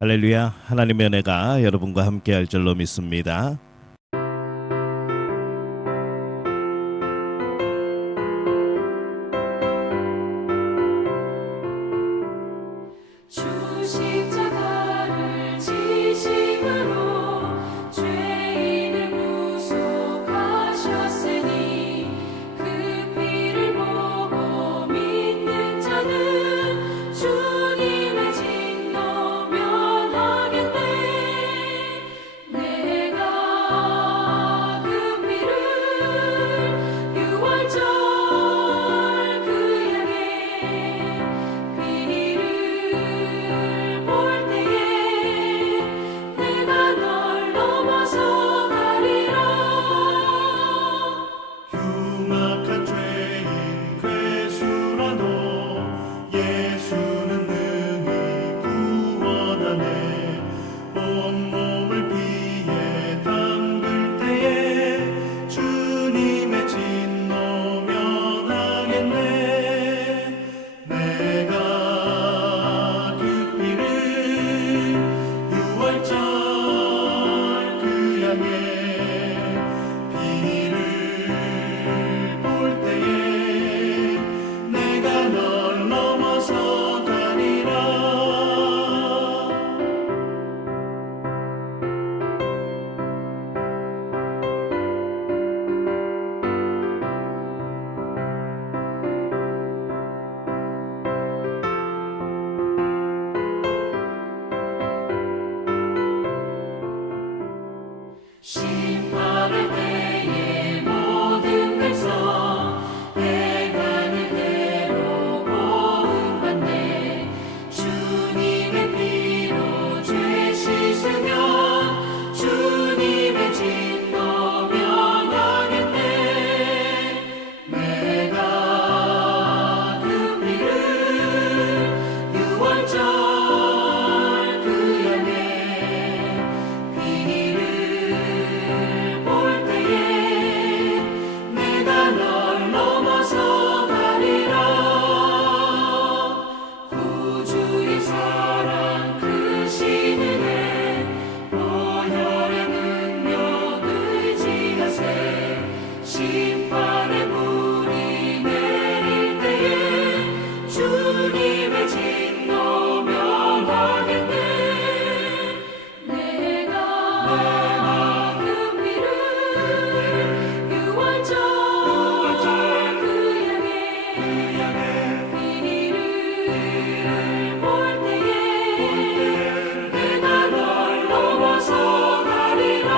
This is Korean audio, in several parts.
할렐루야. 하나님의 은혜가 여러분과 함께할 줄로 믿습니다. 주 십자가를 지심으로 죄인을 구속하셨으니 그 피를 보고 믿는 자는 주님의 진노 면하겠네. 내가 그 피를 유월절 그 양의 피를 볼 때에 내가 널 넘어서 가리라. 흉악한 죄인 괴수라도 예수는 능히 구원하네. 온몸을 피에 담글 때에 주님의 진노 면하겠네. 내가 그 피를 유월절 그 양의 피를 볼 때에 내가 널 넘어서 가리라. 심판할 때에 모든 백성 행하는 대로 보응받네. 주님의 피로 죄 씻으면 주님의 진노 면하겠네. 내가 그 피를 유월절 그 양의 피를 볼 때에 내가 널 넘어서 가리라. 구주의 사랑 크신 은혜 보혈의 능력 의지하세. 심판의 불이 내릴 때에 주님의 진노 면하겠네. 내가 그 피를 유월절 그 양의 피를 볼 때에 내가 널 넘어서 가리라.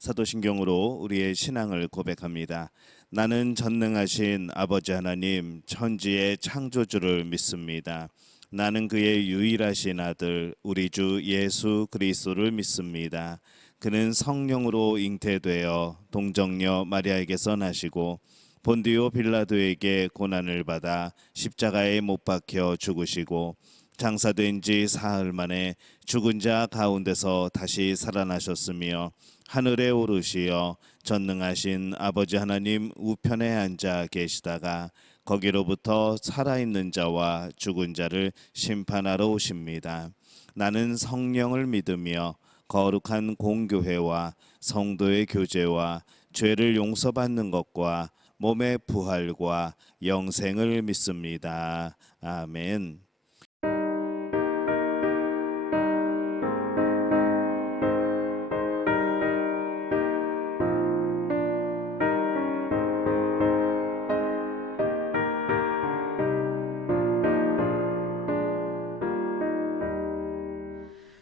사도신경으로 우리의 신앙을 고백합니다. 나는 전능하신 아버지 하나님 천지의 창조주를 믿습니다. 나는 그의 유일하신 아들 우리 주 예수 그리스도를 믿습니다. 그는 성령으로 잉태되어 동정녀 마리아에게서 나시고 본디오 빌라도에게 고난을 받아 십자가에 못 박혀 죽으시고 장사된 지 사흘 만에 죽은 자 가운데서 다시 살아나셨으며 하늘에 오르시어 전능하신 아버지 하나님 우편에 앉아 계시다가 거기로부터 살아있는 자와 죽은 자를 심판하러 오십니다. 나는 성령을 믿으며 거룩한 공교회와 성도의 교제와 죄를 용서받는 것과 몸의 부활과 영생을 믿습니다. 아멘.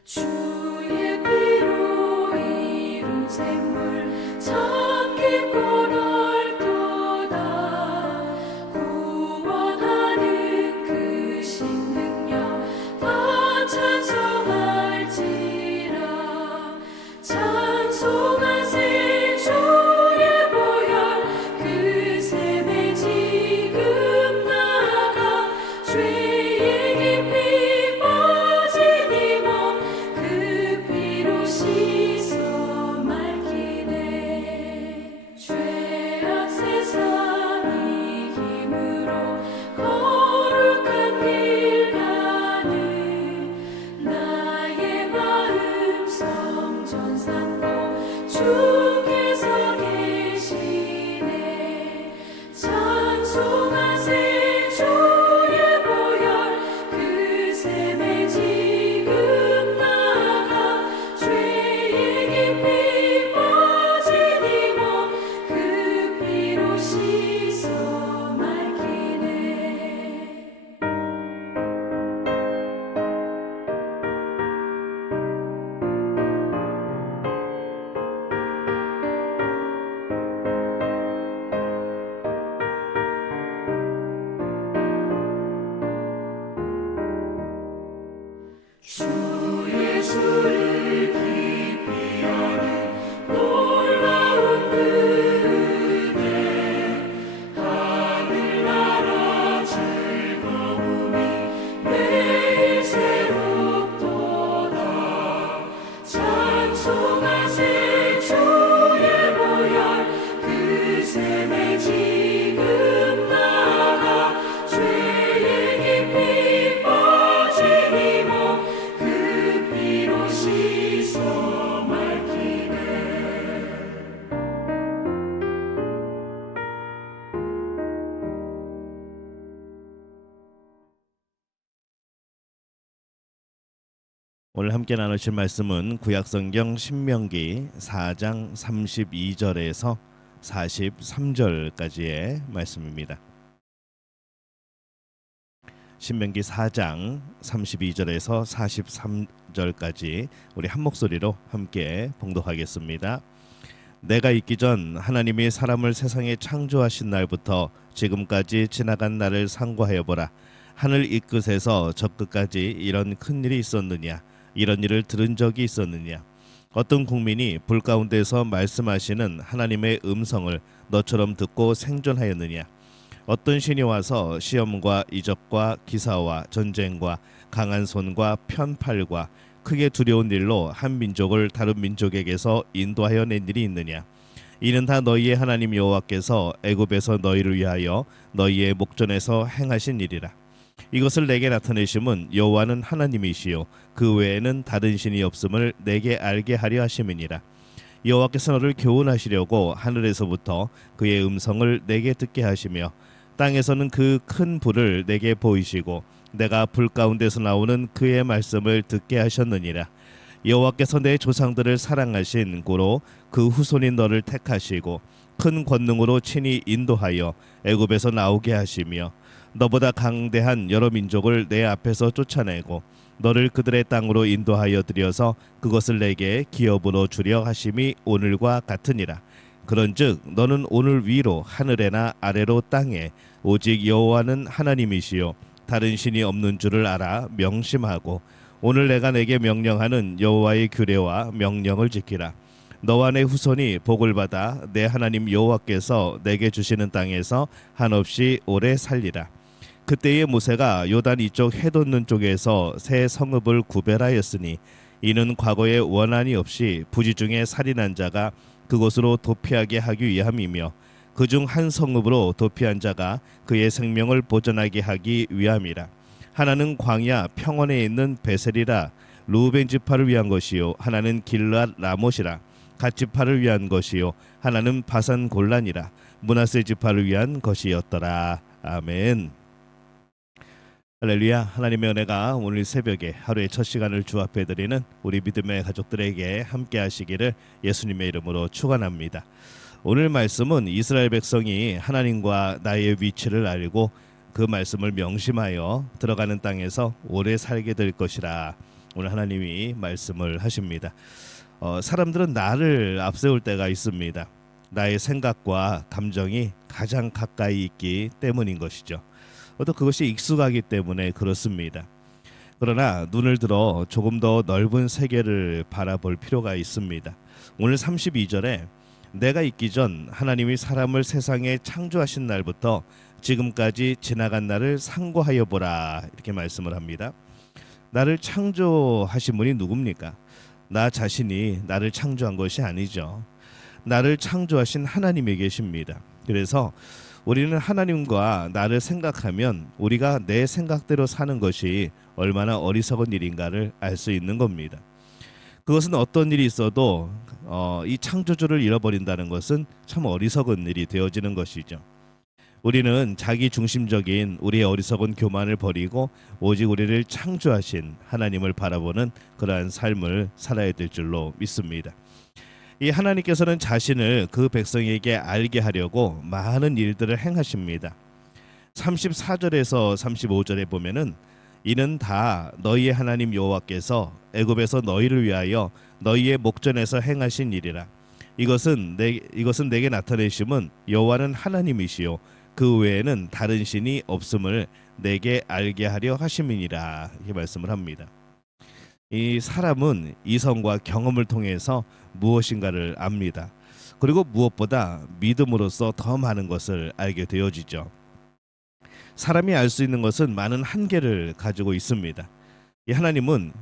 주의 피로 이룬 샘물 참 깊고 넓도다. 구원하는 그 신 주의 수를 깊이 아는 놀라운 은혜 하늘나라 즐거움이 매일 새롭도다 찬송하세 주의 보혈 그 샘에 지금 나가 죄의 깊이 빠지니 그 피로 씻어 맑히네 오늘 함께 나누실 말씀은 구약성경 신명기 4장 32절에서 43절까지의 말씀입니다. 신명기 4장 32절에서 43절까지 우리 한 목소리로 함께 봉독하겠습니다. 내가 있기 전 하나님이 사람을 세상에 창조하신 날부터 지금까지 지나간 날을 상고하여 보라. 하늘 이 끝에서 저 끝까지 이런 큰 일이 있었느냐? 이런 일을 들은 적이 있었느냐? 어떤 국민이 불 가운데서 말씀하시는 하나님의 음성을 너처럼 듣고 생존하였느냐? 어떤 신이 와서 시험과 이적과 기사와 전쟁과 강한 손과 편팔과 크게 두려운 일로 한 민족을 다른 민족에게서 인도하여 낸 일이 있느냐? 이는 다 너희의 하나님 여호와께서 애굽에서 너희를 위하여 너희의 목전에서 행하신 일이라. 이것을 내게 나타내심은 여호와는 하나님이시요 그 외에는 다른 신이 없음을 내게 알게 하려 하심이니라. 여호와께서 너를 교훈하시려고 하늘에서부터 그의 음성을 내게 듣게 하시며 땅에서는 그 큰 불을 내게 보이시고 내가 불 가운데서 나오는 그의 말씀을 듣게 하셨느니라. 여호와께서 내 조상들을 사랑하신 고로 그 후손인 너를 택하시고 큰 권능으로 친히 인도하여 애굽에서 나오게 하시며 너보다 강대한 여러 민족을 내 앞에서 쫓아내고 너를 그들의 땅으로 인도하여 들여서 그것을 내게 기업으로 주려 하심이 오늘과 같으니라. 그런즉 너는 오늘 위로 하늘에나 아래로 땅에 오직 여호와는 하나님이시요 다른 신이 없는 줄을 알아 명심하고 오늘 내가 내게 명령하는 여호와의 규례와 명령을 지키라. 너와 내 후손이 복을 받아 내 하나님 여호와께서 내게 주시는 땅에서 한없이 오래 살리라. 그때에 모세가 요단 이쪽 해돋는 쪽에서 새 성읍을 구별하였으니 이는 과거에 원한이 없이 부지 중에 살인한 자가 그곳으로 도피하게 하기 위함이며 그중 한 성읍으로 도피한 자가 그의 생명을 보존하게 하기 위함이라. 하나는 광야 평원에 있는 베셀이라 루벤 지파를 위한 것이요 하나는 길앗 라못이라 갓 지파를 위한 것이요 하나는 바산 골란이라 므낫세 지파를 위한 것이었더라. 아멘. 할렐루야. 하나님의 은혜가 오늘 새벽에 하루의 첫 시간을 주 앞에 드리는 우리 믿음의 가족들에게 함께 하시기를 예수님의 이름으로 축원합니다. 오늘 말씀은 이스라엘 백성이 하나님과 나의 위치를 알고 그 말씀을 명심하여 들어가는 땅에서 오래 살게 될 것이라 오늘 하나님이 말씀을 하십니다. 사람들은 나를 앞세울 때가 있습니다. 나의 생각과 감정이 가장 가까이 있기 때문인 것이죠. 또 그것이 익숙하기 때문에 그렇습니다. 그러나 눈을 들어 조금 더 넓은 세계를 바라볼 필요가 있습니다. 오늘 32절에 내가 있기 전 하나님이 사람을 세상에 창조하신 날부터 지금까지 지나간 날을 상고하여 보라 이렇게 말씀을 합니다. 나를 창조하신 분이 누굽니까? 나 자신이 나를 창조한 것이 아니죠. 나를 창조하신 하나님이 계십니다. 그래서 우리는 하나님과 나를 생각하면 우리가 내 생각대로 사는 것이 얼마나 어리석은 일인가를 알 수 있는 겁니다. 그것은 어떤 일이 있어도 이 창조주를 잃어버린다는 것은 참 어리석은 일이 되어지는 것이죠. 우리는 자기 중심적인 우리의 어리석은 교만을 버리고 오직 우리를 창조하신 하나님을 바라보는 그러한 삶을 살아야 될 줄로 믿습니다. 이 하나님께서는 자신을 그 백성에게 알게 하려고 많은 일들을 행하십니다. 34절에서 35절에 보면은 이는 다 너희의 하나님 여호와께서 애굽에서 너희를 위하여 너희의 목전에서 행하신 일이라. 이것은 내게 나타내심은 여호와는 하나님이시요 그 외에는 다른 신이 없음을 내게 알게 하려 하심이니라. 이렇게 말씀을 합니다. 이 사람은 이성과 경험을 통해서 무엇인가를 압니다. 그리고 무엇보다 믿음으로써 더 많은 것을 알게 되어지죠. 사람이 알 수 있는 것은 많은 한계를 가지고 있습니다. 이 하나님은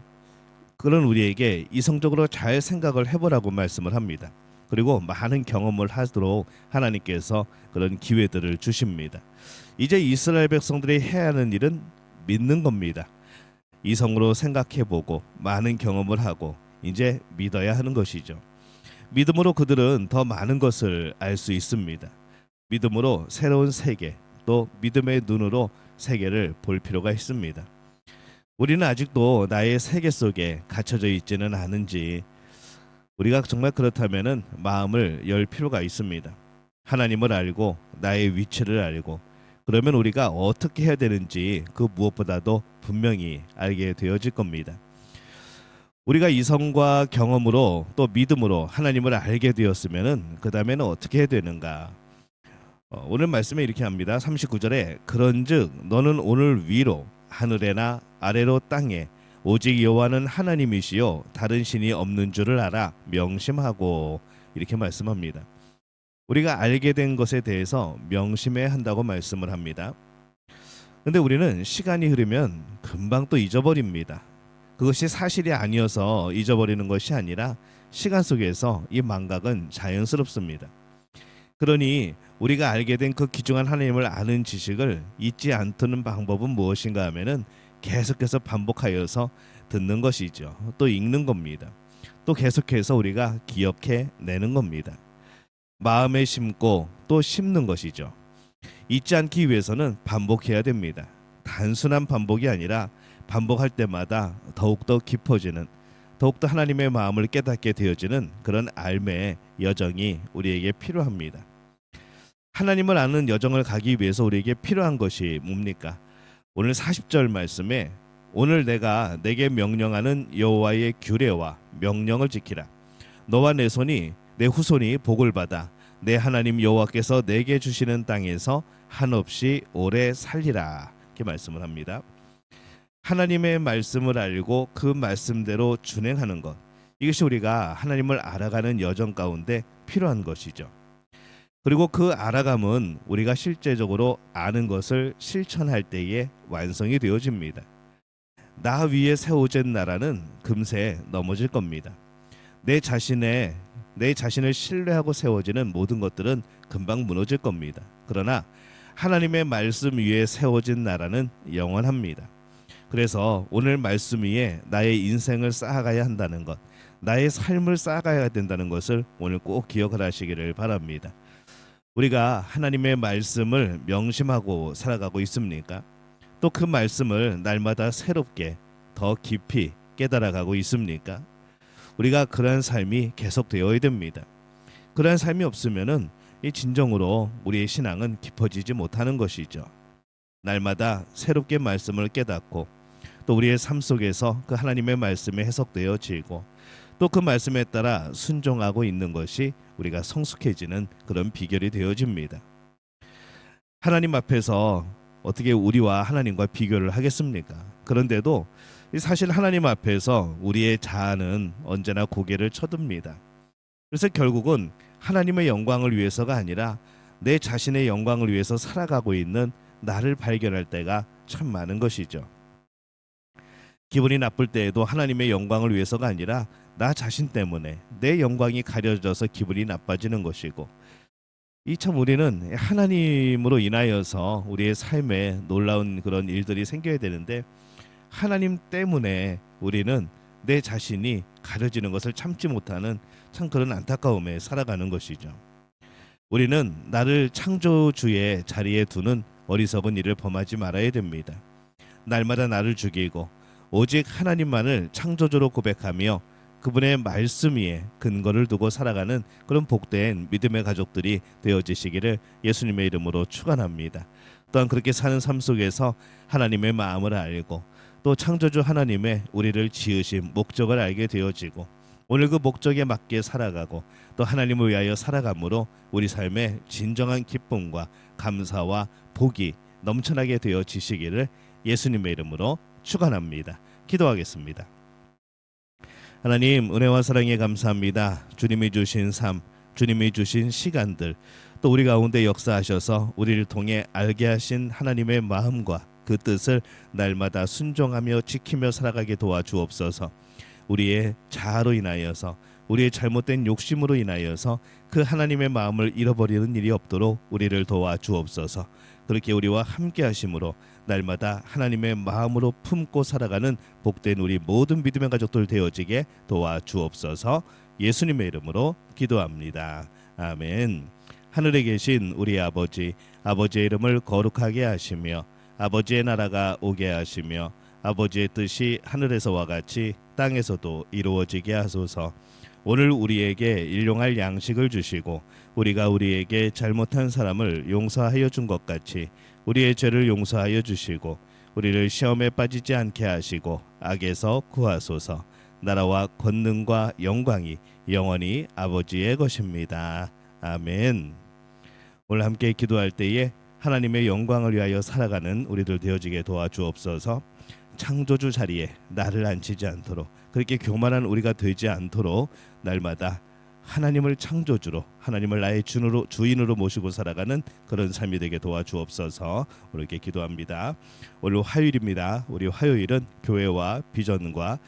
그런 우리에게 이성적으로 잘 생각을 해보라고 말씀을 합니다. 그리고 많은 경험을 하도록 하나님께서 그런 기회들을 주십니다. 이제 이스라엘 백성들이 해야 하는 일은 믿는 겁니다. 이성으로 생각해보고 많은 경험을 하고 이제 믿어야 하는 것이죠. 믿음으로 그들은 더 많은 것을 알 수 있습니다. 믿음으로 새로운 세계, 또 믿음의 눈으로 세계를 볼 필요가 있습니다. 우리는 아직도 나의 세계 속에 갇혀져 있지는 않은지, 우리가 정말 그렇다면은 마음을 열 필요가 있습니다. 하나님을 알고 나의 위치를 알고, 그러면 우리가 어떻게 해야 되는지 그 무엇보다도 분명히 알게 되어질 겁니다. 우리가 이성과 경험으로 또 믿음으로 하나님을 알게 되었으면은 그 다음에는 어떻게 해야 되는가? 오늘 말씀에 이렇게 합니다. 39절에 그런즉 너는 오늘 위로 하늘에나 아래로 땅에 오직 여호와는 하나님이시요 다른 신이 없는 줄을 알아 명심하고, 이렇게 말씀합니다. 우리가 알게 된 것에 대해서 명심해야 한다고 말씀을 합니다. 근데 우리는 시간이 흐르면 금방 또 잊어버립니다. 그것이 사실이 아니어서 잊어버리는 것이 아니라 시간 속에서 이 망각은 자연스럽습니다. 그러니 우리가 알게 된 그 귀중한 하나님을 아는 지식을 잊지 않는 방법은 무엇인가 하면은 계속해서 반복하여서 듣는 것이죠. 또 읽는 겁니다. 또 계속해서 우리가 기억해 내는 겁니다. 마음에 심고 또 심는 것이죠. 잊지 않기 위해서는 반복해야 됩니다. 단순한 반복이 아니라 반복할 때마다 더욱더 깊어지는, 더욱더 하나님의 마음을 깨닫게 되어지는 그런 삶의 여정이 우리에게 필요합니다. 하나님을 아는 여정을 가기 위해서 우리에게 필요한 것이 뭡니까? 오늘 40절 말씀에 오늘 내가 내게 명령하는 여호와의 규례와 명령을 지키라. 너와 내 손이 내 후손이 복을 받아 내 하나님 여호와께서 내게 주시는 땅에서 한없이 오래 살리라. 이렇게 말씀을 합니다. 하나님의 말씀을 알고 그 말씀대로 준행하는 것, 이것이 우리가 하나님을 알아가는 여정 가운데 필요한 것이죠. 그리고 그 알아감은 우리가 실제적으로 아는 것을 실천할 때에 완성이 되어집니다. 나 위에 세워진 나라는 금세 넘어질 겁니다. 내 자신을 신뢰하고 세워지는 모든 것들은 금방 무너질 겁니다. 그러나 하나님의 말씀 위에 세워진 나라는 영원합니다. 그래서 오늘 말씀 위에 나의 인생을 쌓아가야 한다는 것, 나의 삶을 쌓아가야 된다는 것을 오늘 꼭 기억을 하시기를 바랍니다. 우리가 하나님의 말씀을 명심하고 살아가고 있습니까? 또 그 말씀을 날마다 새롭게 더 깊이 깨달아가고 있습니까? 우리가 그러한 삶이 계속되어야 됩니다. 그러한 삶이 없으면은 이 진정으로 우리의 신앙은 깊어지지 못하는 것이죠. 날마다 새롭게 말씀을 깨닫고 또 우리의 삶 속에서 그 하나님의 말씀이 해석되어지고 또 그 말씀에 따라 순종하고 있는 것이 우리가 성숙해지는 그런 비결이 되어집니다. 하나님 앞에서 어떻게 우리와 하나님과 비교를 하겠습니까? 그런데도 사실 하나님 앞에서 우리의 자아는 언제나 고개를 쳐듭니다. 그래서 결국은 하나님의 영광을 위해서가 아니라 내 자신의 영광을 위해서 살아가고 있는 나를 발견할 때가 참 많은 것이죠. 기분이 나쁠 때에도 하나님의 영광을 위해서가 아니라 나 자신 때문에 내 영광이 가려져서 기분이 나빠지는 것이고, 이 참 우리는 하나님으로 인하여서 우리의 삶에 놀라운 그런 일들이 생겨야 되는데 하나님 때문에 우리는 내 자신이 가려지는 것을 참지 못하는 참 그런 안타까움에 살아가는 것이죠. 우리는 나를 창조주의 자리에 두는 어리석은 일을 범하지 말아야 됩니다. 날마다 나를 죽이고 오직 하나님만을 창조주로 고백하며 그분의 말씀 위에 근거를 두고 살아가는 그런 복된 믿음의 가족들이 되어지시기를 예수님의 이름으로 축원합니다. 또한 그렇게 사는 삶 속에서 하나님의 마음을 알고 또 창조주 하나님의 우리를 지으신 목적을 알게 되어지고 오늘 그 목적에 맞게 살아가고 또 하나님을 위하여 살아감으로 우리 삶에 진정한 기쁨과 감사와 복이 넘쳐나게 되어지시기를 예수님의 이름으로 축원합니다. 기도하겠습니다. 하나님 은혜와 사랑에 감사합니다. 주님이 주신 삶, 주님이 주신 시간들, 또 우리 가운데 역사하셔서 우리를 통해 알게 하신 하나님의 마음과 그 뜻을 날마다 순종하며 지키며 살아가게 도와주옵소서. 우리의 자아로 인하여서, 우리의 잘못된 욕심으로 인하여서 그 하나님의 마음을 잃어버리는 일이 없도록 우리를 도와주옵소서. 그렇게 우리와 함께 하심으로 날마다 하나님의 마음으로 품고 살아가는 복된 우리 모든 믿음의 가족들 되어지게 도와주옵소서. 예수님의 이름으로 기도합니다. 아멘. 하늘에 계신 우리 아버지, 아버지의 이름을 거룩하게 하시며 아버지의 나라가 오게 하시며 아버지의 뜻이 하늘에서와 같이 땅에서도 이루어지게 하소서. 오늘 우리에게 일용할 양식을 주시고 우리가 우리에게 잘못한 사람을 용서하여 준 것 같이 우리의 죄를 용서하여 주시고 우리를 시험에 빠지지 않게 하시고 악에서 구하소서. 나라와 권능과 영광이 영원히 아버지의 것입니다. 아멘. 오늘 함께 기도할 때에 하나님의 영광을 위하여 살아가는 우리들 되어지게 도와주옵소서. 창조주 자리에 나를 앉히지 않도록, 그렇게 교만한 우리가 되지 않도록 날마다 하나님을 창조주로, 하나님을 나의 주인으로 모시고 살아가는 그런 삶이 되게 도와주옵소서. 이렇게 기도합니다. 오늘 화요일입니다. 우리 화요일은 교회와 비전과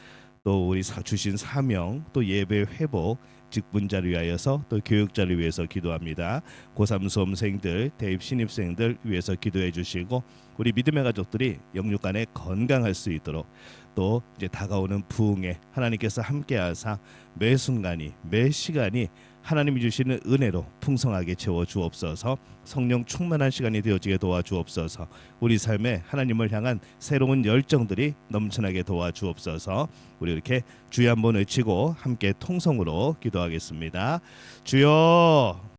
또 우리 주신 사명, 또 예배 회복, 직분자를 위하여서 또 교육자를 위해서 기도합니다. 고3 수험생들, 대입 신입생들 위해서 기도해 주시고 우리 믿음의 가족들이 영육간에 건강할 수 있도록, 또 이제 다가오는 부흥에 하나님께서 함께하사 매 순간이, 매 시간이 하나님이 주시는 은혜로 풍성하게 채워 주옵소서. 성령 충만한 시간이 되어지게 도와주옵소서. 우리 삶에 하나님을 향한 새로운 열정들이 넘쳐나게 도와주옵소서. 우리 이렇게 주여 한번 외치고 함께 통성으로 기도하겠습니다. 주여